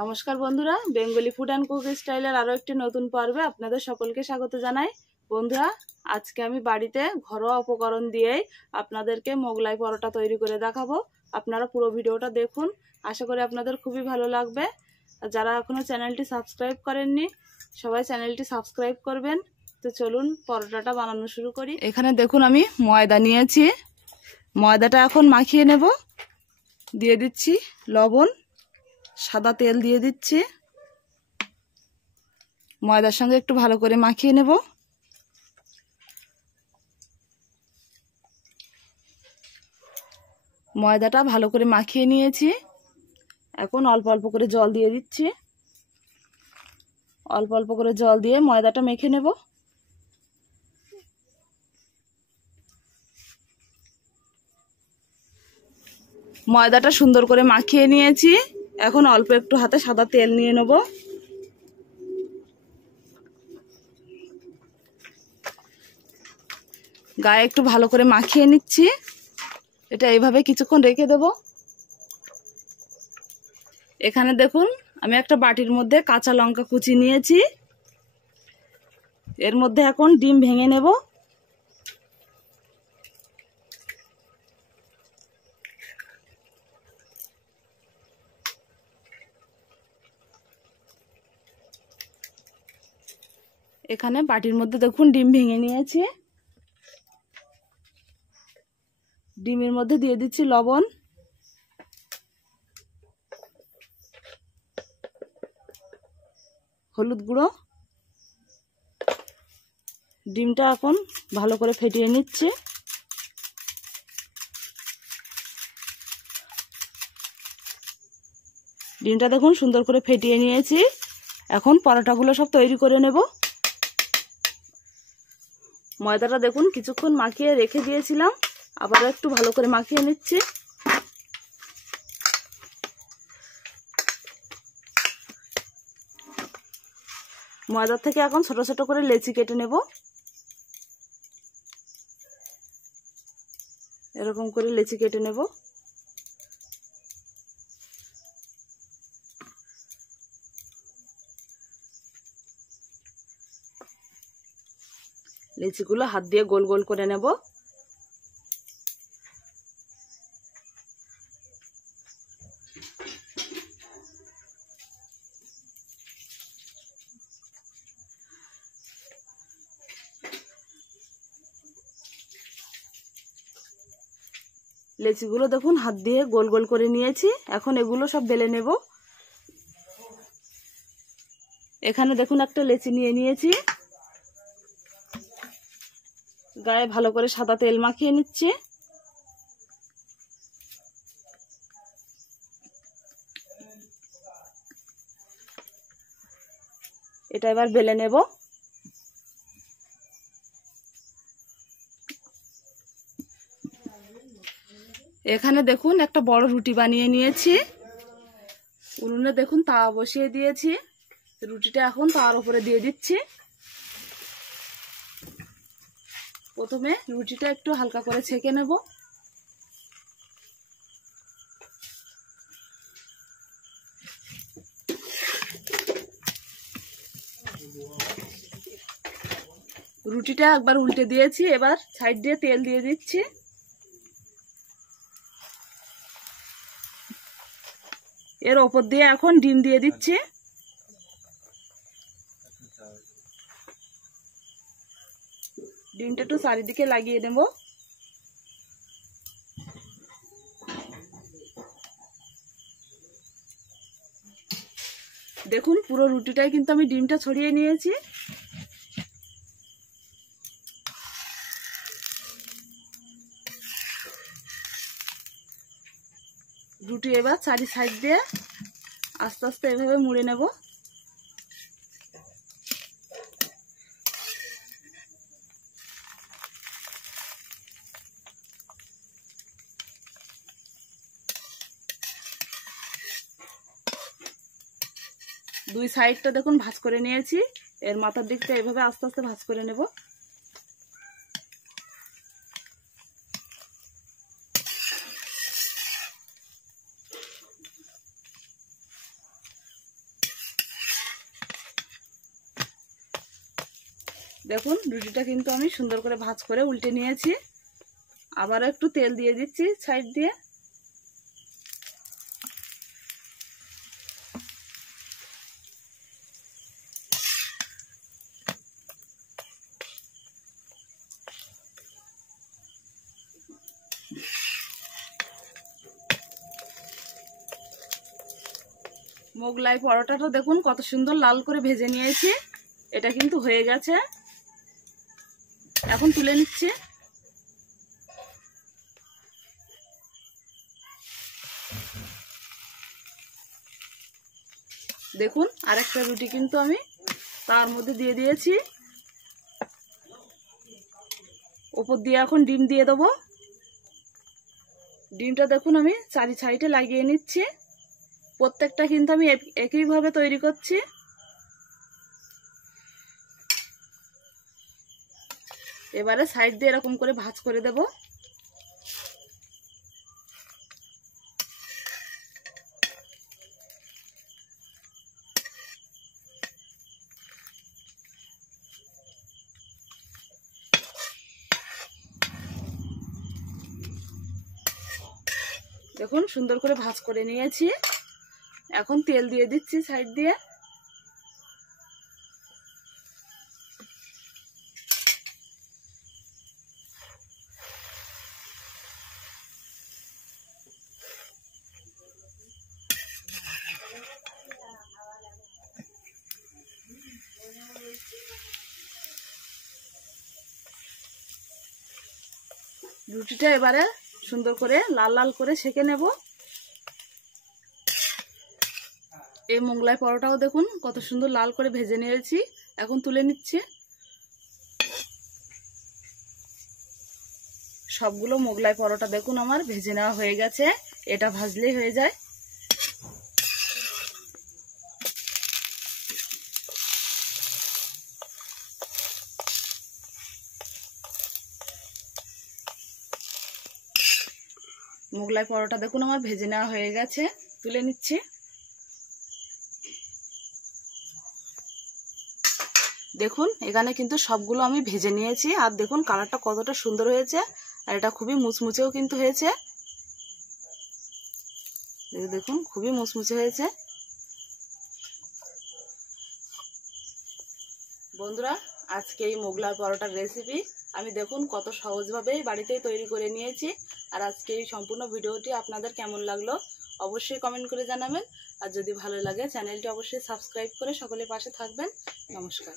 নমস্কার বন্ধুরা, Bengali food and cook স্টাইলের আরও একটি নতুন পর্বে আপনাদের সকলকে স্বাগত জানাই। বন্ধুরা, আজকে আমি বাড়িতে ঘরোয়া উপকরণ দিয়েই আপনাদেরকে মোগলাই পরোটা তৈরি করে দেখাবো। আপনারা পুরো ভিডিওটা দেখুন, আশা করি আপনাদের খুবই ভালো লাগবে। যারা এখনও চ্যানেলটি সাবস্ক্রাইব করেননি সবাই চ্যানেলটি সাবস্ক্রাইব করবেন। তো চলুন পরোটাটা বানানো শুরু করি। এখানে দেখুন আমি ময়দা নিয়েছি, ময়দাটা এখন মাখিয়ে নেব। দিয়ে দিচ্ছি লবণ, সাদা তেল দিয়ে দিচ্ছি, ময়দার সঙ্গে একটু ভালো করে মাখিয়ে নেব। ময়দাটা ভালো করে মাখিয়ে নিয়েছি, এখন অল্প অল্প করে জল দিয়ে দিচ্ছি। অল্প অল্প করে জল দিয়ে ময়দাটা মেখে নেব। ময়দাটা সুন্দর করে মাখিয়ে নিয়েছি, এখন অল্প একটু হাতে সাদা তেল নিয়ে নেব। গায়ে একটু ভালো করে মাখিয়ে নিচ্ছি। এটা এইভাবে কিছুক্ষণ রেখে দেব। এখানে দেখুন আমি একটা বাটির মধ্যে কাঁচা লঙ্কা কুচি নিয়েছি, এর মধ্যে এখন ডিম ভেঙে নেব। এখানে বাটির মধ্যে দেখুন ডিম ভেঙে নিয়েছি। ডিমের মধ্যে দিয়ে দিচ্ছি লবণ, হলুদ গুঁড়ো। ডিমটা এখন ভালো করে ফেটিয়ে নিচ্ছি। ডিমটা দেখুন সুন্দর করে ফেটিয়ে নিয়েছি। এখন পরোটাগুলো সব তৈরি করে নেব। ময়দাটা দেখুন কিছুক্ষণ মাখিয়ে রেখে দিয়েছিলাম, আবারও একটু ভালো করে মাখিয়ে নিচ্ছি। ময়দার থেকে এখন ছোট ছোট করে লেচি কেটে নেব। এরকম করে লেচি কেটে নেব। লেচিগুলো হাত দিয়ে গোল গোল করে নেব। লেচিগুলো দেখুন হাত দিয়ে গোল গোল করে নিয়েছি, এখন এগুলো সব বেলে নেব। এখানে দেখুন একটা লেচি নিয়ে নিয়েছি, গায়ে ভালো করে সাদা তেল মাখিয়ে নিচ্ছি। এটা এবার বেলে নেব। এখানে দেখুন একটা বড় রুটি বানিয়ে নিয়েছি, উনুনে দেখুন তাওয়া বসিয়ে দিয়েছি। রুটিটা এখন তাওয়ার উপরে দিয়ে দিচ্ছি। প্রথমে রুটিটা একটু হালকা করে ছেঁকে নেব। রুটিটা একবার উল্টে দিয়েছি, এবার সাইড দিয়ে তেল দিয়ে দিচ্ছি। এর ওপর দিয়ে এখন ডিম দিয়ে দিচ্ছি। ডিমটা একটু চারিদিকে লাগিয়ে নেব। দেখুন পুরো রুটিটাই কিন্তু আমি ডিমটা ছড়িয়ে নিয়েছি। রুটি এবার চারি সাইড দিয়ে আস্তে আস্তে এভাবে মুড়ে নেব। দুই সাইডটা দেখুন ভাঁজ করে নিয়েছি, এর মাথার দিকটা এভাবে আস্তে আস্তে ভাঁজ করে নেব। দেখুন রুটিটা কিন্তু আমি সুন্দর করে ভাঁজ করে উল্টে নিয়েছি। আবারও একটু তেল দিয়ে দিচ্ছি সাইড দিয়ে। মোগলাই পরোটাটা দেখুন কত সুন্দর লাল করে ভেজে নিয়েছি। এটা কিন্তু হয়ে গেছে, এখন তুলে নিচ্ছি। দেখুন আরেকটা রুটি কিন্তু আমি তার মধ্যে দিয়ে দিয়েছি। উপর দিয়ে এখন ডিম দিয়ে দেবো। ডিমটা দেখুন আমি চারি সাইডে লাগিয়ে নিচ্ছি। প্রত্যেকটা কিন্তু আমি একইভাবে তৈরি করছি। এবারে সাইড দিয়ে এরকম করে ভাঁজ করে দেব। দেখুন সুন্দর করে ভাঁজ করে নিয়েছি। এখন তেল দিয়ে দিচ্ছি সাইড দিয়ে। রুটিটা এবারে সুন্দর করে লাল লাল করে সেঁকে নেব। এই মোগলাই পরোটাও দেখুন কত সুন্দর লাল করে ভেজে নিয়েছি। এখন তুলে নিচ্ছি। সবগুলো মোগলাই পরোটা দেখুন আমার ভেজে নেওয়া হয়ে গেছে। এটা ভাজলেই হয়ে যায়। মোগলাই পরোটা দেখুন আমার ভেজে নেওয়া হয়ে গেছে, তুলে নিচ্ছি। দেখুন এখানে কিন্তু সবগুলো আমি ভেজে নিয়েছি। আর দেখুন কালারটা কতটা সুন্দর হয়েছে। আর এটা খুবই মুচমুচেও কিন্তু হয়েছে। দেখুন খুবই মুচমুচে হয়েছে। বন্ধুরা আজকে এই মোগলাই পরোটার রেসিপি আমি দেখুন কত সহজভাবে বাড়িতেই তৈরি করে নিয়েছি। আর আজকে এই সম্পূর্ণ ভিডিওটি আপনাদের কেমন লাগলো অবশ্যই কমেন্ট করে জানাবেন। আর যদি ভালো লাগে চ্যানেলটি অবশ্যই সাবস্ক্রাইব করে সকলে পাশে থাকবেন। নমস্কার।